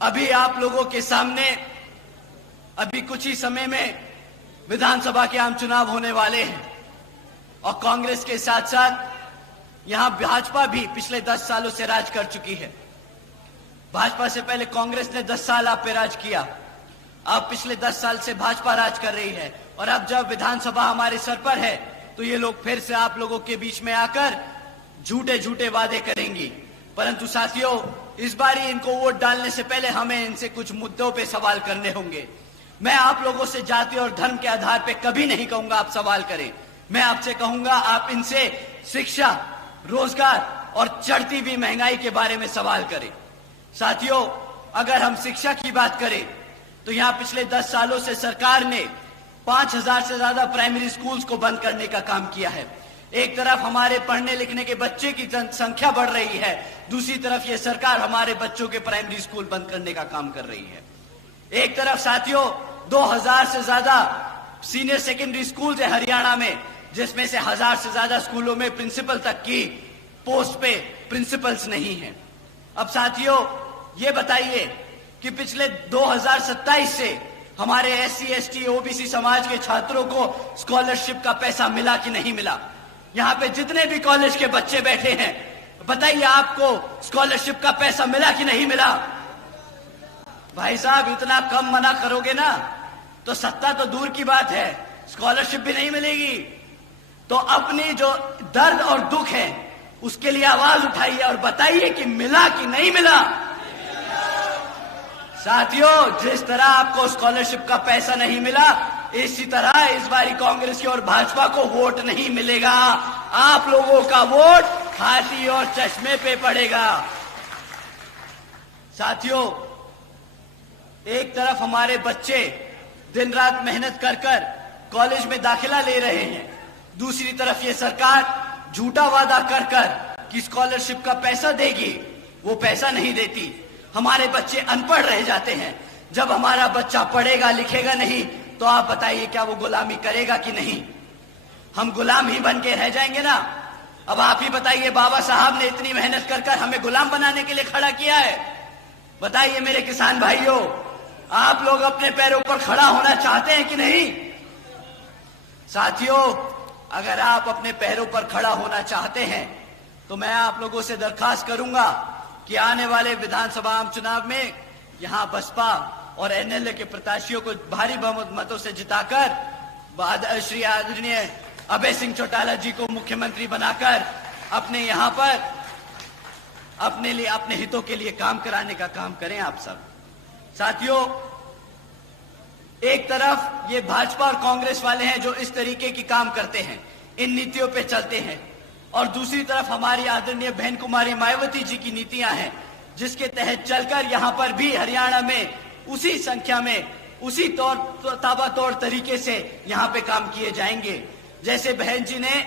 अभी आप लोगों के सामने अभी कुछ ही समय में विधानसभा के आम चुनाव होने वाले हैं और कांग्रेस के साथ साथ यहां भाजपा भी पिछले 10 सालों से राज कर चुकी है। भाजपा से पहले कांग्रेस ने 10 साल आप पे राज किया, अब पिछले 10 साल से भाजपा राज कर रही है और अब जब विधानसभा हमारे सर पर है तो ये लोग फिर से आप लोगों के बीच में आकर झूठे झूठे वादे करेंगी। परंतु साथियों, इस बार इनको वोट डालने से पहले हमें इनसे कुछ मुद्दों पे सवाल करने होंगे। मैं आप लोगों से जाति और धर्म के आधार पे कभी नहीं कहूंगा आप सवाल करें। मैं आपसे कहूंगा आप इनसे शिक्षा, रोजगार और चढ़ती हुई महंगाई के बारे में सवाल करें। साथियों, अगर हम शिक्षा की बात करें तो यहां पिछले 10 सालों से सरकार ने 5000 से ज्यादा प्राइमरी स्कूल्स को बंद करने का काम किया है। एक तरफ हमारे पढ़ने लिखने के बच्चे की संख्या बढ़ रही है, दूसरी तरफ ये सरकार हमारे बच्चों के प्राइमरी स्कूल बंद करने का काम कर रही है। एक तरफ साथियों 2000 से ज्यादा सीनियर सेकेंडरी स्कूल है हरियाणा में, जिसमें से 1000 से ज्यादा स्कूलों में प्रिंसिपल तक की पोस्ट पे प्रिंसिपल्स नहीं है। अब साथियों ये बताइए कि पिछले 2027 से हमारे SC, ST, OBC समाज के छात्रों को स्कॉलरशिप का पैसा मिला कि नहीं मिला? यहाँ पे जितने भी कॉलेज के बच्चे बैठे हैं, बताइए आपको स्कॉलरशिप का पैसा मिला कि नहीं मिला? भाई साहब, इतना कम मना करोगे ना तो सत्ता तो दूर की बात है, स्कॉलरशिप भी नहीं मिलेगी। तो अपनी जो दर्द और दुख है उसके लिए आवाज उठाइए और बताइए कि मिला कि नहीं मिला। साथियों, जिस तरह आपको स्कॉलरशिप का पैसा नहीं मिला, इसी तरह इस बारी कांग्रेस की और भाजपा को वोट नहीं मिलेगा। आप लोगों का वोट हाथी और चश्मे पे पड़ेगा। साथियों, एक तरफ हमारे बच्चे दिन रात मेहनत कर कर कॉलेज में दाखिला ले रहे हैं, दूसरी तरफ ये सरकार झूठा वादा कर कर कि स्कॉलरशिप का पैसा देगी, वो पैसा नहीं देती। हमारे बच्चे अनपढ़ रह जाते हैं। जब हमारा बच्चा पढ़ेगा लिखेगा नहीं तो आप बताइए क्या वो गुलामी करेगा कि नहीं? हम गुलाम ही बन के रह जाएंगे ना। अब आप ही बताइए, बाबा साहब ने इतनी मेहनत कर कर हमें गुलाम बनाने के लिए खड़ा किया है। बताइए मेरे किसान भाइयों, आप लोग अपने पैरों पर खड़ा होना चाहते हैं कि नहीं? साथियों, अगर आप अपने पैरों पर खड़ा होना चाहते हैं तो मैं आप लोगों से दरखास्त करूंगा कि आने वाले विधानसभा आम चुनाव में यहां बसपा और NLA के प्रत्याशियों को भारी बहुमत मतों से जिताकर श्री आदरणीय अभय सिंह चौटाला जी को मुख्यमंत्री बनाकर अपने यहां पर अपने लिए, अपने हितों के लिए काम कराने का काम करें आप सब। साथियों, एक तरफ ये भाजपा और कांग्रेस वाले हैं जो इस तरीके की काम करते हैं, इन नीतियों पे चलते हैं, और दूसरी तरफ हमारी आदरणीय बहन कुमारी मायावती जी की नीतियां हैं जिसके तहत चलकर यहां पर भी हरियाणा में उसी संख्या में, उसी ताबड़तोड़ तरीके से यहां पे काम किए जाएंगे। जैसे बहन जी ने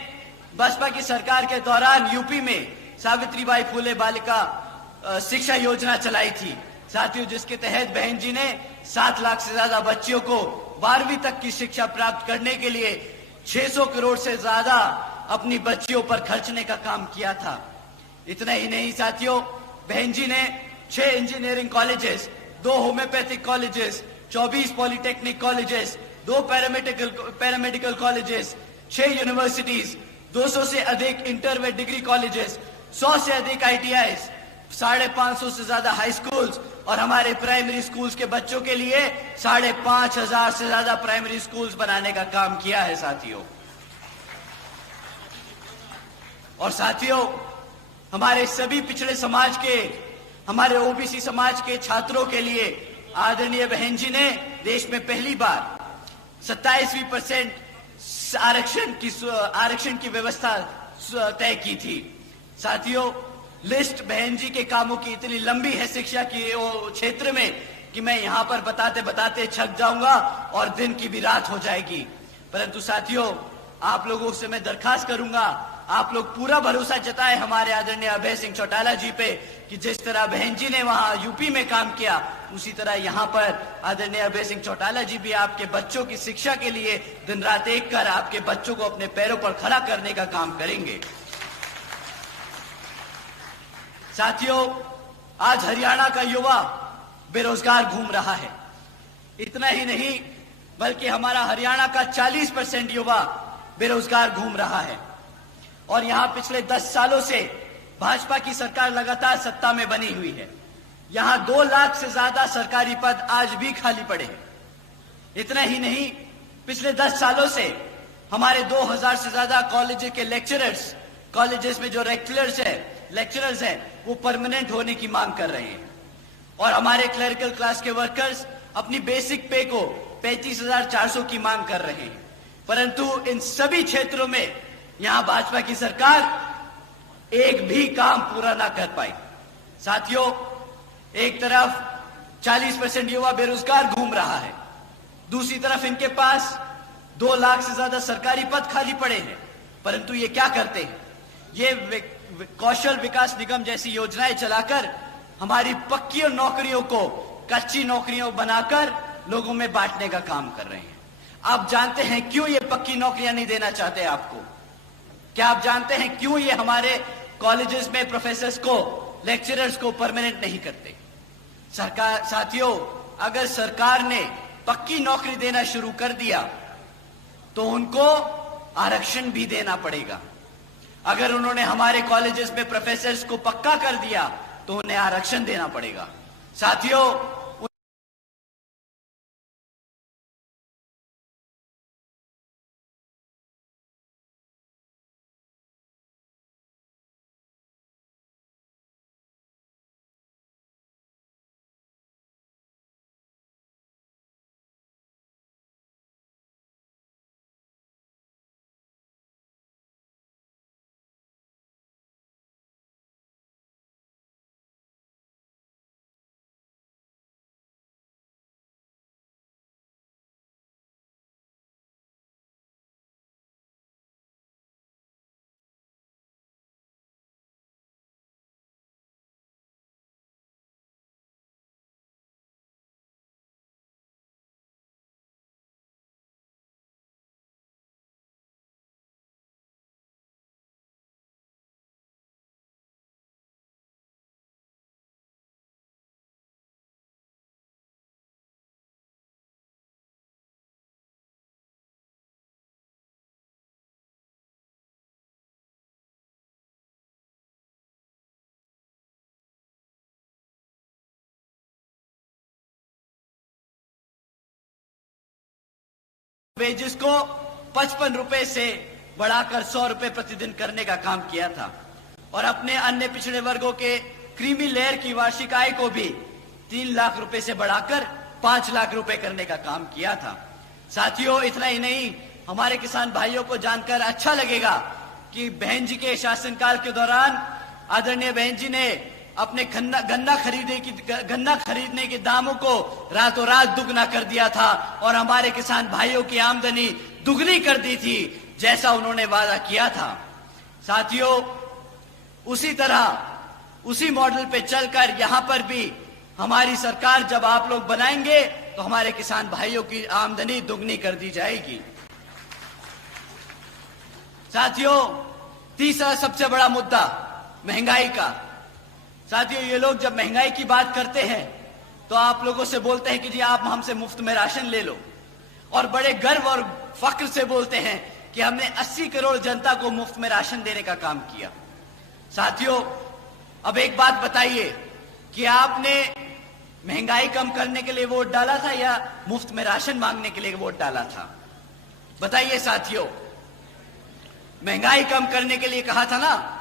बसपा की सरकार के दौरान यूपी में सावित्रीबाई फुले बालिका शिक्षा योजना चलाई थी साथियों, जिसके तहत बहन जी ने 7 लाख से ज्यादा बच्चियों को 12वीं तक की शिक्षा प्राप्त करने के लिए 600 करोड़ से ज्यादा अपनी बच्चियों पर खर्चने का काम किया था। इतना ही नहीं साथियों, बहन जी ने 6 engineering colleges, 2 homeopathic colleges, 24 polytechnic colleges, 2 paramedical colleges, 6 universities, 200 से अधिक इंटर व डिग्री कॉलेजेस, 100 से अधिक ITIs, 550 से ज्यादा हाई स्कूल्स और हमारे प्राइमरी स्कूल्स के बच्चों के लिए 5500 से ज्यादा प्राइमरी स्कूल्स बनाने का काम किया है साथियों। और साथियों, हमारे सभी पिछड़े समाज के, हमारे OBC समाज के छात्रों के लिए आदरणीय बहन जी ने देश में पहली बार 27% आरक्षण की व्यवस्था तय की थी। साथियों, लिस्ट बहन जी के कामों की इतनी लंबी है शिक्षा की क्षेत्र में कि मैं यहां पर बताते बताते थक जाऊंगा और दिन की भी रात हो जाएगी। परंतु साथियों, आप लोगों से मैं दरखास्त करूंगा, आप लोग पूरा भरोसा जताए हमारे आदरणीय अभय सिंह चौटाला जी पे कि जिस तरह बहन जी ने वहां यूपी में काम किया, उसी तरह यहां पर आदरणीय अभय सिंह चौटाला जी भी आपके बच्चों की शिक्षा के लिए दिन रात एक कर आपके बच्चों को अपने पैरों पर खड़ा करने का काम करेंगे। साथियों, आज हरियाणा का युवा बेरोजगार घूम रहा है। इतना ही नहीं बल्कि हमारा हरियाणा का 40% युवा बेरोजगार घूम रहा है। और यहां पिछले 10 सालों से भाजपा की सरकार लगातार सत्ता में बनी हुई है। यहां 2 लाख से ज्यादा सरकारी पद आज भी खाली पड़े हैं। इतना ही नहीं, पिछले 10 सालों से हमारे 2000 से ज्यादा कॉलेज के लेक्चरर्स, कॉलेजेस में जो लेक्चरर्स हैं वो परमानेंट होने की मांग कर रहे हैं। और हमारे क्लरिकल क्लास के वर्कर्स अपनी बेसिक पे को 35,400 की मांग कर रहे हैं। परंतु इन सभी क्षेत्रों में यहां भाजपा की सरकार एक भी काम पूरा ना कर पाई। साथियों, एक तरफ 40% युवा बेरोजगार घूम रहा है, दूसरी तरफ इनके पास 2 लाख से ज्यादा सरकारी पद खाली पड़े हैं। परंतु ये क्या करते हैं? ये कौशल विकास निगम जैसी योजनाएं चलाकर हमारी पक्की नौकरियों को कच्ची नौकरियों बनाकर लोगों में बांटने का काम कर रहे हैं। आप जानते हैं क्यों ये पक्की नौकरियां नहीं देना चाहते आपको? क्या आप जानते हैं क्यों ये हमारे कॉलेजेस में प्रोफेसर्स को, लेक्चरर्स को परमानेंट नहीं करते? साथियों, अगर सरकार ने पक्की नौकरी देना शुरू कर दिया तो उनको आरक्षण भी देना पड़ेगा। अगर उन्होंने हमारे कॉलेजेस में प्रोफेसर्स को पक्का कर दिया तो उन्हें आरक्षण देना पड़ेगा। साथियों, वेजेस को 55 रुपए से बढ़ाकर 100 रुपए प्रतिदिन करने का काम किया था और अपने अन्य पिछड़े वर्गों के क्रीमी लेयर की वार्षिक आय को भी 3 लाख रुपए से बढ़ाकर 5 लाख रुपए करने का काम किया था। साथियों, इतना ही नहीं, हमारे किसान भाइयों को जानकर अच्छा लगेगा कि बहन जी के शासनकाल के दौरान आदरणीय बहन जी ने अपने गन्ना खरीदने के दामों को रातों रात दुगना कर दिया था और हमारे किसान भाइयों की आमदनी दुगनी कर दी थी, जैसा उन्होंने वादा किया था। साथियों, उसी तरह उसी मॉडल पे चलकर यहां पर भी हमारी सरकार जब आप लोग बनाएंगे तो हमारे किसान भाइयों की आमदनी दुगनी कर दी जाएगी। साथियों, तीसरा सबसे बड़ा मुद्दा महंगाई का। साथियों, ये लोग जब महंगाई की बात करते हैं तो आप लोगों से बोलते हैं कि जी आप हमसे मुफ्त में राशन ले लो, और बड़े गर्व और फक्र से बोलते हैं कि हमने 80 करोड़ जनता को मुफ्त में राशन देने का काम किया। साथियों, अब एक बात बताइए कि आपने महंगाई कम करने के लिए वोट डाला था या मुफ्त में राशन मांगने के लिए वोट डाला था? बताइए साथियों, महंगाई कम करने के लिए कहा था ना।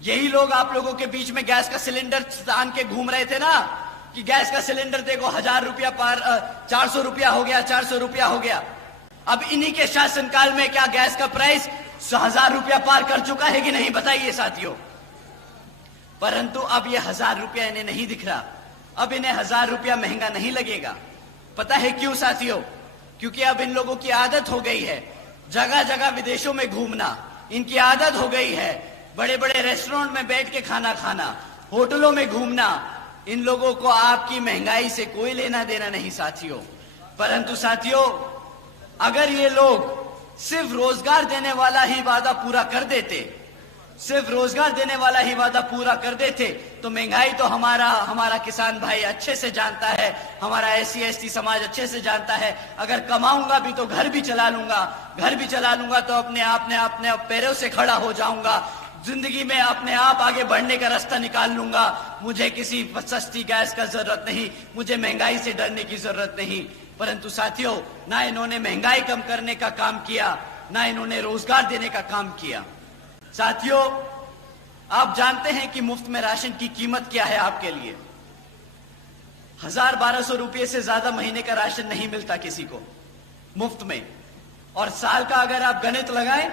यही लोग आप लोगों के बीच में गैस का सिलेंडर तान के घूम रहे थे ना कि गैस का सिलेंडर देखो 1000 रुपया पार 400 रुपया हो गया, 400 रुपया हो गया। अब इन्हीं के शासनकाल में क्या गैस का प्राइस 1000 रुपया पार कर चुका है कि नहीं? बताइए साथियों। परंतु अब ये 1000 रुपया इन्हें नहीं दिख रहा, अब इन्हें 1000 रुपया महंगा नहीं लगेगा। पता है क्यों साथियों? क्योंकि अब इन लोगों की आदत हो गई है जगह जगह विदेशों में घूमना, इनकी आदत हो गई है बड़े बड़े रेस्टोरेंट में बैठ के खाना खाना, होटलों में घूमना। इन लोगों को आपकी महंगाई से कोई लेना देना नहीं साथियों। परंतु साथियों, अगर ये लोग सिर्फ रोजगार देने वाला ही वादा पूरा कर देते सिर्फ रोजगार देने वाला ही वादा पूरा कर देते तो महंगाई तो हमारा किसान भाई अच्छे से जानता है, हमारा SC ST समाज अच्छे से जानता है। अगर कमाऊंगा भी तो घर भी चला लूंगा तो अपने पैरों से खड़ा हो जाऊंगा, जिंदगी में अपने आप आगे बढ़ने का रास्ता निकाल लूंगा। मुझे किसी सस्ती गैस का जरूरत नहीं, मुझे महंगाई से डरने की जरूरत नहीं। परंतु साथियों, ना इन्होंने महंगाई कम करने का काम किया, ना इन्होंने रोजगार देने का काम किया। साथियों, आप जानते हैं कि मुफ्त में राशन की कीमत क्या है आपके लिए। 1000-1200 रुपये से ज्यादा महीने का राशन नहीं मिलता किसी को मुफ्त में, और साल का अगर आप गणित लगाएं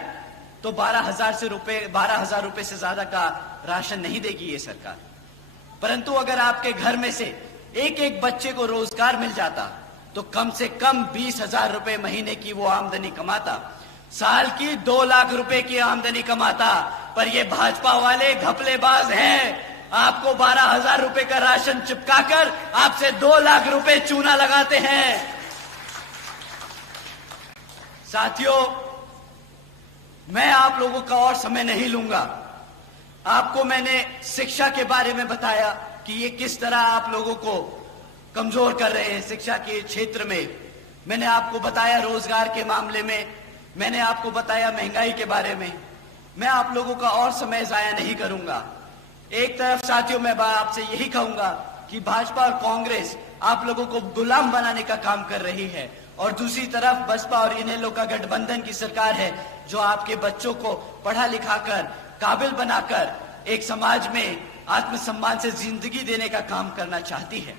तो 12,000 रुपए से ज्यादा का राशन नहीं देगी ये सरकार। परंतु अगर आपके घर में से एक एक बच्चे को रोजगार मिल जाता तो कम से कम 20,000 रुपए महीने की वो आमदनी कमाता, साल की 2 लाख रुपए की आमदनी कमाता। पर ये भाजपा वाले घपलेबाज हैं, आपको 12,000 रुपए का राशन चिपकाकर आपसे 2 लाख रुपए चूना लगाते हैं। साथियों, मैं आप लोगों का और समय नहीं लूंगा। आपको मैंने शिक्षा के बारे में बताया कि ये किस तरह आप लोगों को कमजोर कर रहे हैं शिक्षा के क्षेत्र में। मैंने आपको बताया रोजगार के मामले में, मैंने आपको बताया महंगाई के बारे में। मैं आप लोगों का और समय जाया नहीं करूंगा। एक तरफ साथियों, मैं आपसे यही कहूंगा कि भाजपा और कांग्रेस आप लोगों को गुलाम बनाने का काम कर रही है, और दूसरी तरफ बसपा और इनेलो का गठबंधन की सरकार है जो आपके बच्चों को पढ़ा लिखा कर काबिल बनाकर एक समाज में आत्मसम्मान से जिंदगी देने का काम करना चाहती है।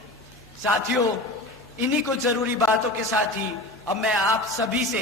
साथियों, इन्हीं कुछ जरूरी बातों के साथ ही अब मैं आप सभी से,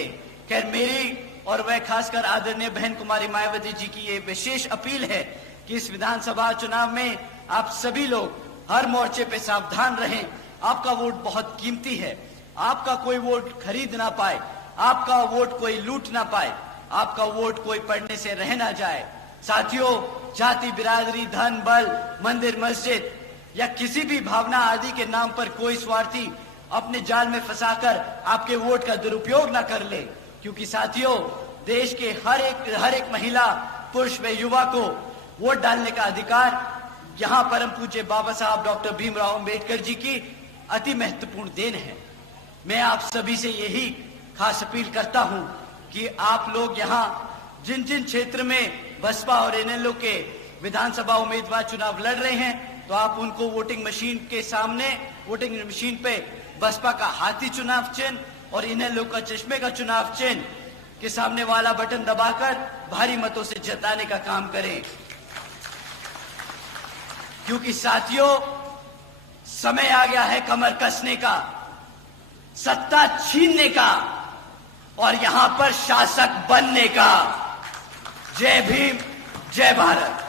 खैर मेरी और वह खासकर आदरणीय बहन कुमारी मायावती जी की ये विशेष अपील है कि इस विधानसभा चुनाव में आप सभी लोग हर मोर्चे पे सावधान रहें। आपका वोट बहुत कीमती है, आपका कोई वोट खरीद ना पाए, आपका वोट कोई लूट ना पाए, आपका वोट कोई पढ़ने से रह ना जाए। साथियों, जाति बिरादरी, धन बल, मंदिर मस्जिद या किसी भी भावना आदि के नाम पर कोई स्वार्थी अपने जाल में फंसाकर आपके वोट का दुरुपयोग ना कर ले, क्योंकि साथियों, देश के हर एक महिला, पुरुष व युवा को वोट डालने का अधिकार यहाँ परम पूज्य बाबा साहब डॉक्टर भीमराव अंबेडकर जी की अति महत्वपूर्ण देन है। मैं आप सभी से यही खास अपील करता हूं कि आप लोग यहाँ जिन जिन क्षेत्र में बसपा और इनेलो के विधानसभा उम्मीदवार चुनाव लड़ रहे हैं, तो आप उनको वोटिंग मशीन के सामने, वोटिंग मशीन पे बसपा का हाथी चुनाव चिन्ह और इनेलो का चश्मे का चुनाव चिन्ह के सामने वाला बटन दबाकर भारी मतों से जिताने का काम करें। क्योंकि साथियों, समय आ गया है कमर कसने का, सत्ता छीनने का और यहां पर शासक बनने का। जय भीम, जय भारत।